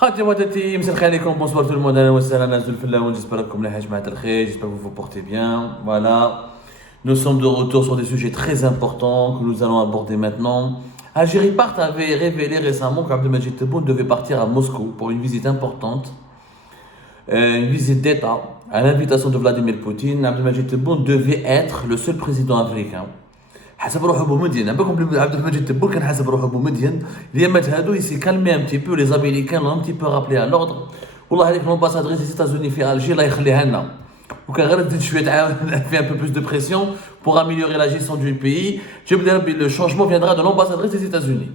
خاطي واتاتي مساء الخير عليكم بونسوار tout le monde اهلا وسهلا ناس الفلاون j'espère راكم لاحين جماعة الخير j'espère que vous vous portez bien voilà nous sommes de retour sur des sujets très importants que nous allons aborder maintenant. Algérie Part avait révélé récemment qu'Abdelmadjid Tebboune devait partir à Moscou pour une visite importante, une visite d'État à l'invitation de Vladimir Poutine. Abdelmadjid Tebboune devait être le seul président africain. حسب روحه بومدين بالكم عبد المجيد تبون كان حسب روحه بومدين اليامات هادو يسي كالمي ان بتي بو لي زاميريكان ان بتي بو رابلي على لوردر والله هذيك لومباسادريس دي ايتازوني في الجي الله يخليها لنا وكان غير تزيد شويه تعاون في ان بو بلوس دو بريسيون pour améliorer la gestion du pays. Le changement viendra de l'ambassadrice des États-Unis.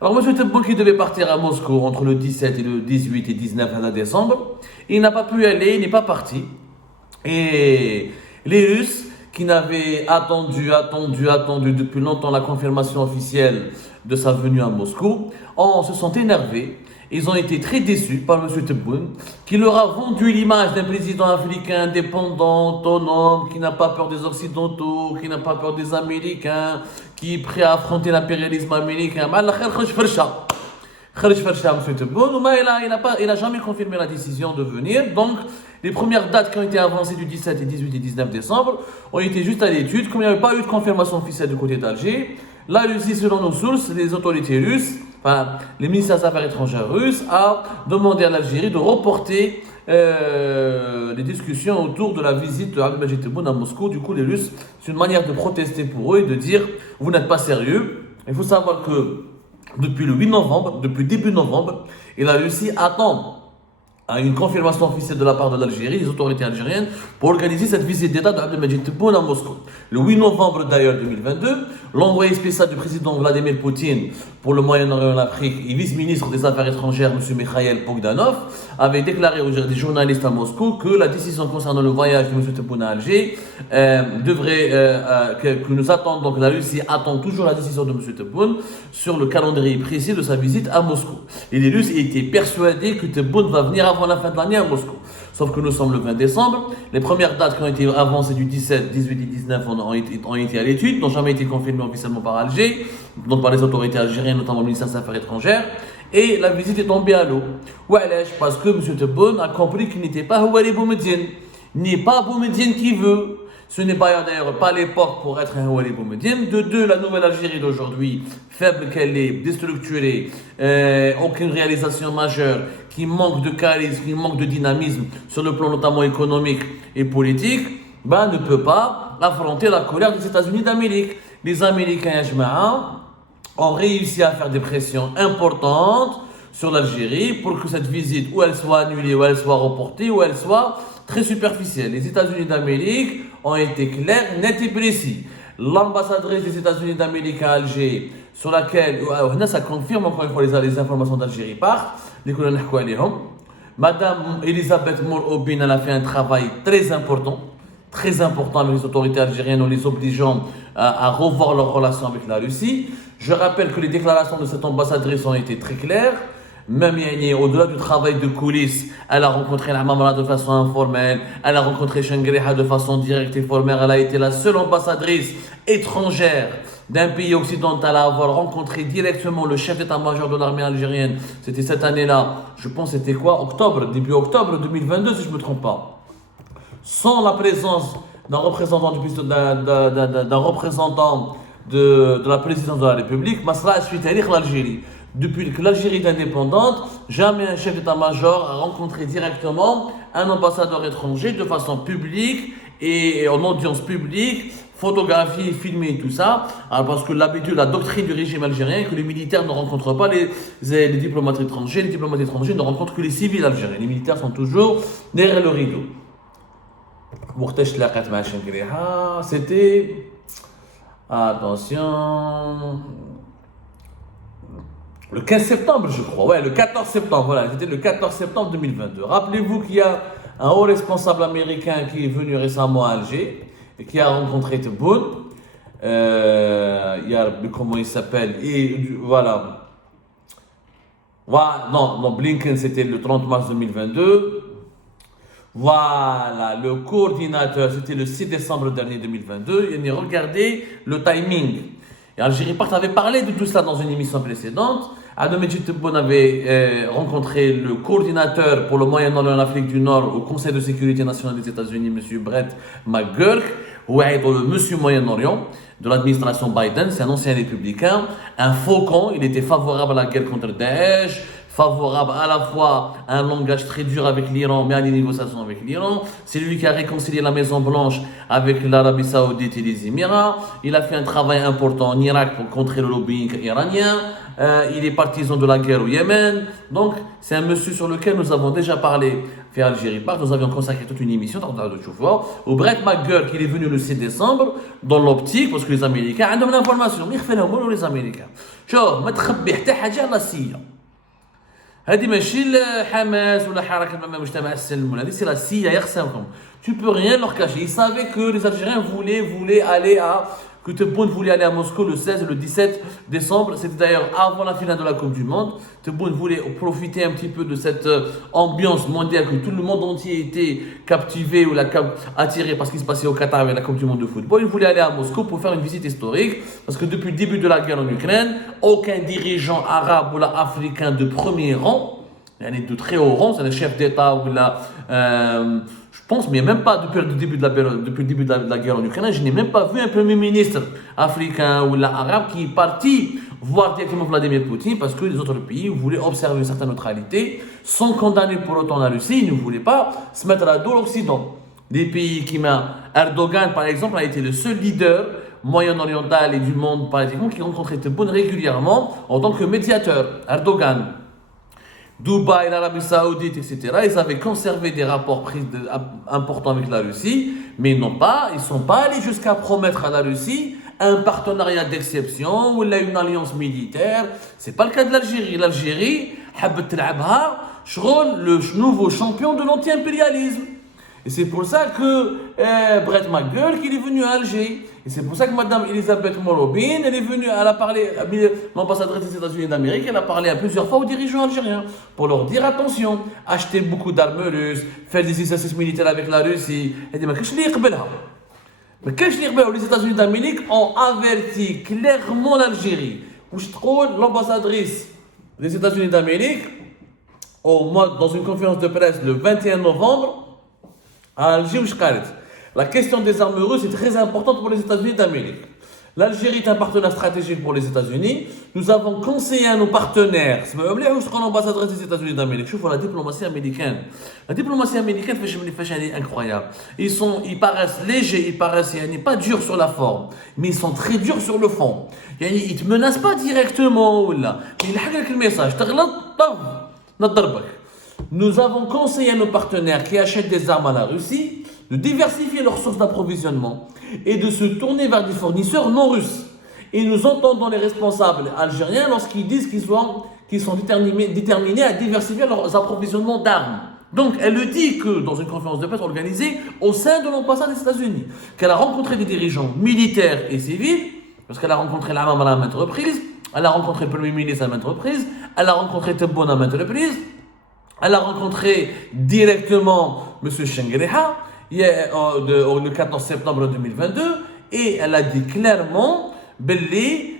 Alors M. Tebboune qui devait partir à Moscou entre le 17 et le 18 et 19 décembre, il n'a pas pu aller, il n'est pas parti. Et les Russes qui n'avait attendu depuis longtemps la confirmation officielle de sa venue à Moscou, se sont énervés. Ils ont été très déçus par M. Tebboune, qui leur a vendu l'image d'un président africain indépendant, autonome, qui n'a pas peur des Occidentaux, qui n'a pas peur des Américains, qui est prêt à affronter l'impérialisme américain. M. Tebboune, il n'a jamais confirmé la décision de venir. Donc, les premières dates qui ont été avancées du 17 et 18 et 19 décembre ont été juste à l'étude. Comme il n'y avait pas eu de confirmation officielle du côté d'Alger, la Russie, selon nos sources, les autorités russes, les ministères des Affaires étrangères russes, a demandé à l'Algérie de reporter les discussions autour de la visite de Abdelmadjid Tebboune à Moscou. Du coup, les Russes, c'est une manière de protester pour eux et de dire « vous n'êtes pas sérieux ». Il faut savoir que depuis le 8 novembre, depuis début novembre, et la Russie attend une confirmation officielle de la part de l'Algérie, des autorités algériennes, pour organiser cette visite d'État d'Abdelmadjid Tebboune à Moscou. Le 8 novembre d'ailleurs 2022, l'envoyé spécial du président Vladimir Poutine pour le Moyen-Orient et l'Afrique et vice-ministre des Affaires étrangères, M. Mikhail Bogdanov, avait déclaré aux journalistes à Moscou que la décision concernant le voyage de M. Tebboune à Alger que nous attendons, donc la Russie attend toujours la décision de M. Tebboune sur le calendrier précis de sa visite à Moscou. Et les Russes étaient persuadés que Tebboune va venir avant la fin de l'année à Moscou. Sauf que nous sommes le 20 décembre, les premières dates qui ont été avancées du 17, 18 et 19 ont été à l'étude, n'ont jamais été confirmées officiellement par Alger, donc par les autorités algériennes, notamment le ministère des Affaires étrangères, et la visite est tombée à l'eau. Parce que M. Tebboune a compris qu'il n'était pas Houari Boumediene, n'est pas Boumediene qui veut. Ce n'est pas d'ailleurs pas l'époque pour être un Houari Boumediene. De deux, la nouvelle Algérie d'aujourd'hui, faible qu'elle est, déstructurée, aucune réalisation majeure, qui manque de charisme, qui manque de dynamisme sur le plan notamment économique et politique, ne peut pas affronter la colère des États-Unis d'Amérique. Les Américains ont réussi à faire des pressions importantes sur l'Algérie pour que cette visite, ou elle soit annulée, ou elle soit reportée, ou elle soit très superficielle. Les États-Unis d'Amérique ont été clairs, nets et précis. L'ambassadrice des États-Unis d'Amérique à Alger, sur laquelle, ça confirme encore une fois les informations d'Algérie Part, les colonnes Madame Elisabeth Mour-Aubin, elle a fait un travail très important avec les autorités algériennes en les obligeant à revoir leurs relations avec la Russie. Je rappelle que les déclarations de cette ambassadrice ont été très claires. Même au-delà du travail de coulisses, elle a rencontré la Mamara de façon informelle, elle a rencontré Shangriha de façon directe et formelle. Elle a été la seule ambassadrice étrangère d'un pays occidental à avoir rencontré directement le chef d'état-major de l'armée algérienne. C'était cette année-là, je pense c'était quoi, début octobre 2022 si je ne me trompe pas. Sans la présence d'un représentant de la présidence de la République, Masra suite à l'Algérie. Depuis que l'Algérie est indépendante, jamais un chef d'état-major a rencontré directement un ambassadeur étranger de façon publique et en audience publique, photographiée, filmée et tout ça. Alors parce que l'habitude, la doctrine du régime algérien, que les militaires ne rencontrent pas les diplomates étrangers, les diplomates étrangers ne rencontrent que les civils algériens. Les militaires sont toujours derrière le rideau. C'était, attention, le 15 septembre, je crois. Le 14 septembre, voilà. C'était le 14 septembre 2022. Rappelez-vous qu'il y a un haut responsable américain qui est venu récemment à Alger et qui a rencontré Tebboune. Il y a, comment il s'appelle, et voilà. Non, Blinken, c'était le 30 mars 2022. Voilà, le coordinateur, c'était le 6 décembre dernier 2022. Et regardez le timing. Et Algérie Part avait parlé de tout cela dans une émission précédente. Abdelmejid Tebboune avait rencontré le coordinateur pour le Moyen-Orient et l'Afrique du Nord au Conseil de sécurité nationale des États-Unis, M. Brett McGurk, ou le Monsieur Moyen-Orient de l'administration Biden, c'est un ancien républicain, un faucon, il était favorable à la guerre contre Daesh, favorable à la fois à un langage très dur avec l'Iran, mais à des négociations avec l'Iran. C'est lui qui a réconcilié la Maison-Blanche avec l'Arabie Saoudite et les Émirats. Il a fait un travail important en Irak pour contrer le lobbying iranien. Il est partisan de la guerre au Yémen. Donc, c'est un monsieur sur lequel nous avons déjà parlé fait Algérie Park. Nous avions consacré toute une émission au Brett McGurk, qui est venu le 6 décembre dans l'optique, parce que les Américains ont l'information. Les Américains. شوف ما تخبي حتى حاجه على السيه. هذه ماشي الحماس ولا حركه المجتمع السلم ولا هذه سي لا CIA يخسرهم. Tu peux rien leur cacher. Ils savaient que les Algériens voulaient aller à que Tebboune voulait aller à Moscou le 16 et le 17 décembre. C'était d'ailleurs avant la finale de la Coupe du Monde. Tebboune voulait profiter un petit peu de cette ambiance mondiale que tout le monde entier était captivé ou attiré par ce qui se passait au Qatar avec la Coupe du Monde de football. Il voulait aller à Moscou pour faire une visite historique parce que depuis le début de la guerre en Ukraine, aucun dirigeant arabe ou africain de premier rang, de très haut rang, c'est le chef d'État ou je pense, mais même pas depuis le début de la guerre en Ukraine, je n'ai même pas vu un premier ministre africain ou arabe qui est parti voir directement Vladimir Poutine parce que les autres pays voulaient observer une certaine neutralité sans condamner pour autant la Russie. Ils ne voulaient pas se mettre à dos l'Occident. Des pays qui Erdogan, par exemple, a été le seul leader moyen-oriental et du monde, par exemple, qui rencontrait Tebboune régulièrement en tant que médiateur. Erdogan, Dubaï, l'Arabie Saoudite, etc. Ils avaient conservé des rapports importants avec la Russie, mais ils ne sont pas allés jusqu'à promettre à la Russie un partenariat d'exception ou une alliance militaire. C'est pas le cas de l'Algérie. L'Algérie, le nouveau champion de l'anti-impérialisme. Et c'est pour ça que Brett McGurk il est venu à Alger. Et c'est pour ça que Madame Elisabeth Morobin, elle est venue, elle a parlé, l'ambassadrice des États-Unis d'Amérique, elle a parlé à plusieurs fois aux dirigeants algériens pour leur dire attention, achetez beaucoup d'armes russes, faire des exercices militaires avec la Russie. Elle dit, mais qu'est-ce que les États-Unis d'Amérique ont averti clairement l'Algérie. L'ambassadrice des États-Unis d'Amérique, dans une conférence de presse le 21 novembre, à Alger, la question des armes russes est très importante pour les États-Unis d'Amérique. L'Algérie est un partenaire stratégique pour les États-Unis. Nous avons conseillé à nos partenaires, c'est l'ambassadrice des États-Unis d'Amérique. Je vois la diplomatie américaine. La diplomatie américaine fait incroyable. Ils paraissent légers, ils paraissent pas durs sur la forme, mais ils sont très durs sur le fond. Ils ne te menacent pas directement. Mais le message, nous avons conseillé à nos partenaires qui achètent des armes à la Russie de diversifier leurs sources d'approvisionnement et de se tourner vers des fournisseurs non russes. Et nous entendons les responsables algériens lorsqu'ils disent qu'ils sont déterminés à diversifier leurs approvisionnements d'armes. Donc, elle le dit que dans une conférence de presse organisée au sein de l'ambassade des États-Unis, qu'elle a rencontré des dirigeants militaires et civils, parce qu'elle a rencontré l'Amam à maintes reprises, elle a rencontré le Premier ministre à maintes reprises, elle a rencontré Tebboune à maintes reprises, elle a rencontré directement M. Shengriha le 14 septembre 2022 et elle a dit clairement que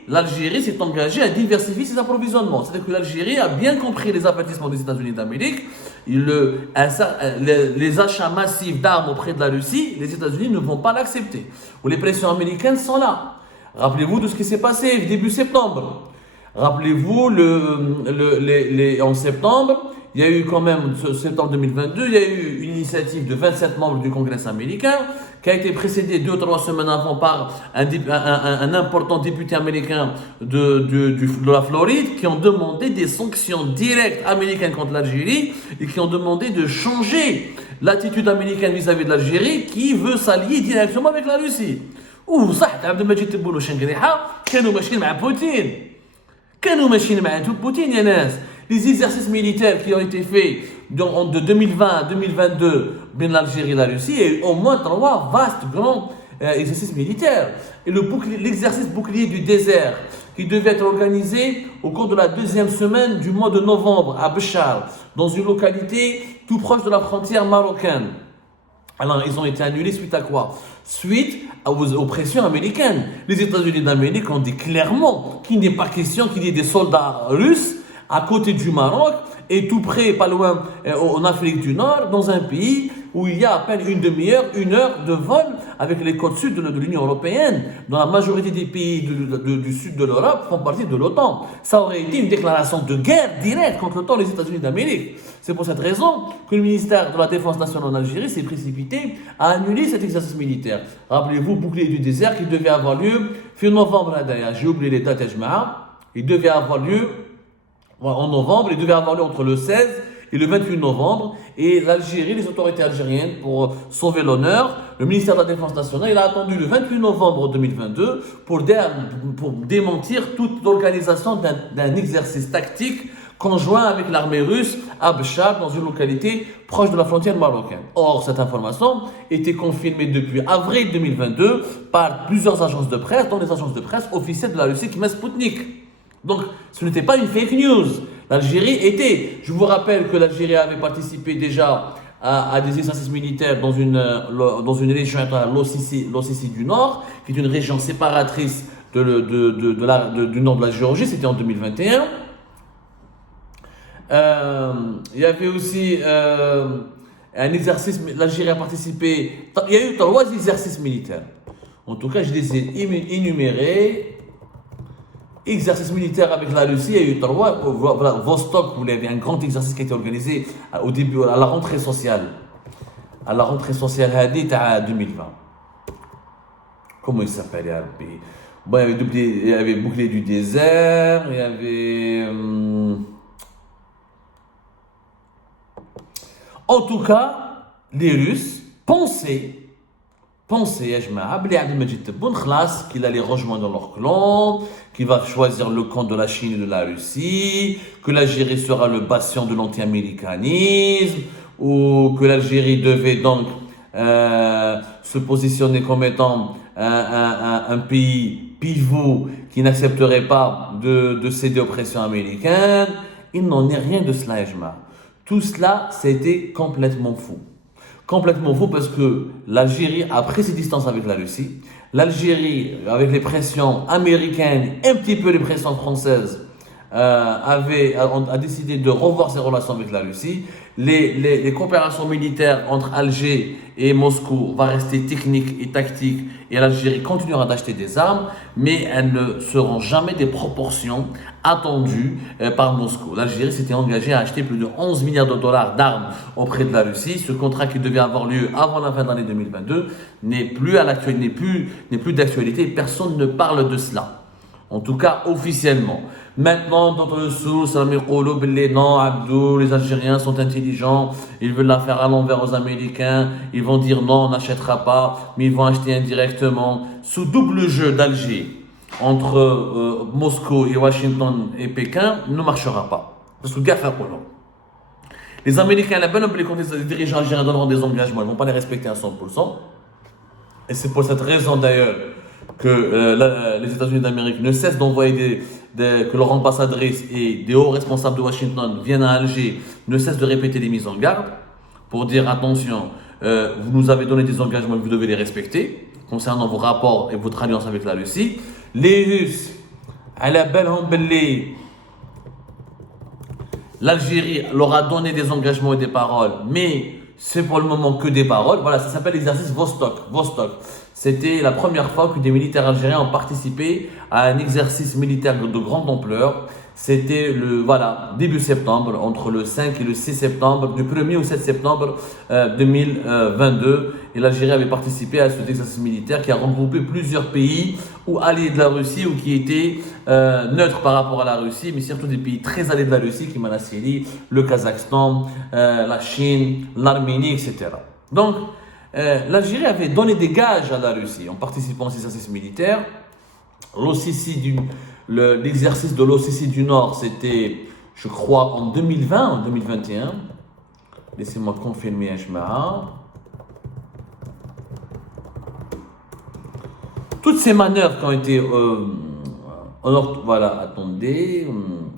l'Algérie s'est engagée à diversifier ses approvisionnements. C'est-à-dire que l'Algérie a bien compris les avertissements des États-Unis d'Amérique. Les achats massifs d'armes auprès de la Russie, les États-Unis ne vont pas l'accepter. Les pressions américaines sont là. Rappelez-vous de ce qui s'est passé début septembre. Rappelez-vous, en septembre, il y a eu quand même, septembre 2022, il y a eu une initiative de 27 membres du Congrès américain qui a été précédée 2 ou 3 semaines avant par un important député américain de la Floride qui ont demandé des sanctions directes américaines contre l'Algérie et qui ont demandé de changer l'attitude américaine vis-à-vis de l'Algérie qui veut s'allier directement avec la Russie. صح عبد المجيد تبون وشنقريحة كانوا ماشيين مع Poutine يا ناس. Les exercices militaires qui ont été faits de 2020 à 2022 dans l'Algérie et la Russie, il y a eu au moins 3 vastes grands exercices militaires. Et l'exercice bouclier du désert qui devait être organisé au cours de la 2e semaine du mois de novembre à Béchar, dans une localité tout proche de la frontière marocaine. Alors, ils ont été annulés suite à quoi? Suite aux pressions américaines. Les États-Unis d'Amérique ont dit clairement qu'il n'est pas question qu'il y ait des soldats russes à côté du Maroc, et tout près, pas loin, en Afrique du Nord, dans un pays où il y a à peine une demi-heure, 1 heure de vol avec les côtes sud de l'Union européenne, dont la majorité des pays du sud de l'Europe font partie de l'OTAN. Ça aurait été une déclaration de guerre directe contre l'OTAN, les États-Unis d'Amérique. C'est pour cette raison que le ministère de la Défense nationale en Algérie s'est précipité à annuler cet exercice militaire. Rappelez-vous, bouclier du désert qui devait avoir lieu fin novembre, j'ai oublié les dates, il devait avoir lieu en novembre, il devait avoir lieu entre le 16 et le 28 novembre, et l'Algérie, les autorités algériennes, pour sauver l'honneur, le ministère de la Défense nationale, il a attendu le 28 novembre 2022 pour démentir toute l'organisation d'un exercice tactique conjoint avec l'armée russe à Béchar, dans une localité proche de la frontière marocaine. Or, cette information était confirmée depuis avril 2022 par plusieurs agences de presse, dont les agences de presse officielles de la Russie qui met Sputnik. Donc, ce n'était pas une fake news. L'Algérie était. Je vous rappelle que l'Algérie avait participé déjà à des exercices militaires dans une région, l'Ossétie du Nord, qui est une région séparatrice du nord de la Géorgie. C'était en 2021. Il y avait aussi un exercice. L'Algérie a participé. Il y a eu 3 exercices militaires. En tout cas, je les ai énumérés. Exercice militaire avec la Russie, il y a eu 3. Voilà, Vostok, vous l'avez, un grand exercice qui a été organisé au début, à la rentrée sociale. À la rentrée sociale à 2020. Comment il s'appelle? Bon, il y avait bouclier du désert, il y avait. En tout cas, les Russes pensaient, qu'il allait rejoindre leur clan, qu'il va choisir le camp de la Chine et de la Russie, que l'Algérie sera le bastion de l'anti-américanisme, ou que l'Algérie devait donc se positionner comme étant un pays pivot qui n'accepterait pas de céder aux pressions américaines. Il n'en est rien de cela, Ejma. Tout cela, c'était complètement fou. Complètement faux parce que l'Algérie a pris ses distances avec la Russie. L'Algérie, avec les pressions américaines, un petit peu les pressions françaises, a décidé de revoir ses relations avec la Russie. Les coopérations militaires entre Alger et Moscou vont rester techniques et tactiques, et l'Algérie continuera d'acheter des armes, mais elles ne seront jamais des proportions attendues par Moscou. L'Algérie s'était engagée à acheter plus de 11 milliards de dollars d'armes auprès de la Russie. Ce contrat qui devait avoir lieu avant la fin de l'année 2022 n'est plus d'actualité. Personne ne parle de cela. En tout cas, officiellement. Maintenant, d'autres sources, non, Abdou, les Algériens sont intelligents, ils veulent la faire à l'envers aux Américains, ils vont dire non, on n'achètera pas, mais ils vont acheter indirectement. Ce double jeu d'Alger entre Moscou et Washington et Pékin ne marchera pas. Parce que gaffe à quoi. Les Américains, les dirigeants algériens donneront des engagements, ils ne vont pas les respecter à 100%. Et c'est pour cette raison d'ailleurs que les États-Unis d'Amérique ne cessent d'envoyer que leur ambassadrice et des hauts responsables de Washington viennent à Alger, ne cessent de répéter des mises en garde pour dire attention, vous nous avez donné des engagements et vous devez les respecter concernant vos rapports et votre alliance avec la Russie. Les Russes, à la belle hambelée, l'Algérie leur a donné des engagements et des paroles, mais c'est pour le moment que des paroles. Voilà, ça s'appelle l'exercice Vostok. C'était la première fois que des militaires algériens ont participé à un exercice militaire de grande ampleur. C'était début septembre, entre le 5 et le 6 septembre, du 1er au 7 septembre 2022. Et l'Algérie avait participé à cet exercice militaire qui a regroupé plusieurs pays ou alliés de la Russie ou qui étaient neutres par rapport à la Russie, mais surtout des pays très alliés de la Russie, qui la Syrie, le Kazakhstan, la Chine, l'Arménie, etc. Donc, l'Algérie avait donné des gages à la Russie en participant à ces exercices militaires. L'exercice de l'Ossétie du Nord, c'était, je crois, en 2020, en 2021. Laissez-moi confirmer, toutes ces manœuvres qui ont été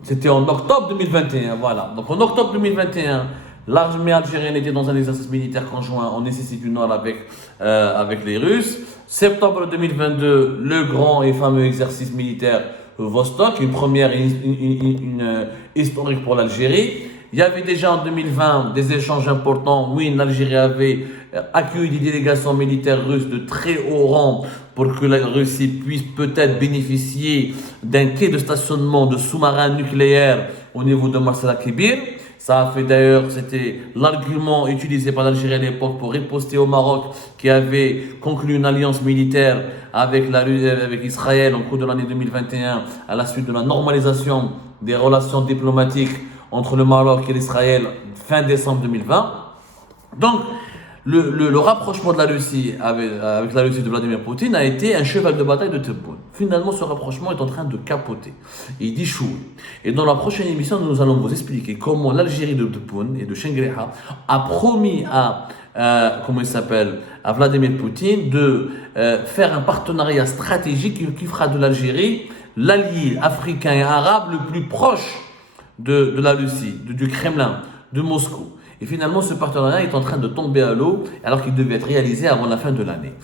c'était en octobre 2021, voilà. Donc en octobre 2021, l'armée algérienne était dans un exercice militaire conjoint en Ossétie du Nord avec les Russes. Septembre 2022, le grand et fameux exercice militaire Vostok, une première historique pour l'Algérie. Il y avait déjà en 2020 des échanges importants. Oui, l'Algérie avait accueilli des délégations militaires russes de très haut rang pour que la Russie puisse peut-être bénéficier d'un quai de stationnement de sous-marins nucléaires au niveau de Marsala Kébir. Ça a fait d'ailleurs, c'était l'argument utilisé par l'Algérie à l'époque pour riposter au Maroc qui avait conclu une alliance militaire avec Israël au cours de l'année 2021 à la suite de la normalisation des relations diplomatiques entre le Maroc et l'Israël fin décembre 2020. Donc, le rapprochement de la Russie avec la Russie de Vladimir Poutine a été un cheval de bataille de Tebboune. Finalement, ce rapprochement est en train de capoter et d'échouer. Et dans la prochaine émission, nous allons vous expliquer comment l'Algérie de Tebboune et de Shengriha a promis à à Vladimir Poutine de faire un partenariat stratégique qui fera de l'Algérie l'allié africain et arabe le plus proche de la Russie, du Kremlin, de Moscou. Et finalement, ce partenariat est en train de tomber à l'eau alors qu'il devait être réalisé avant la fin de l'année.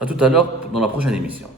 À tout à l'heure dans la prochaine émission.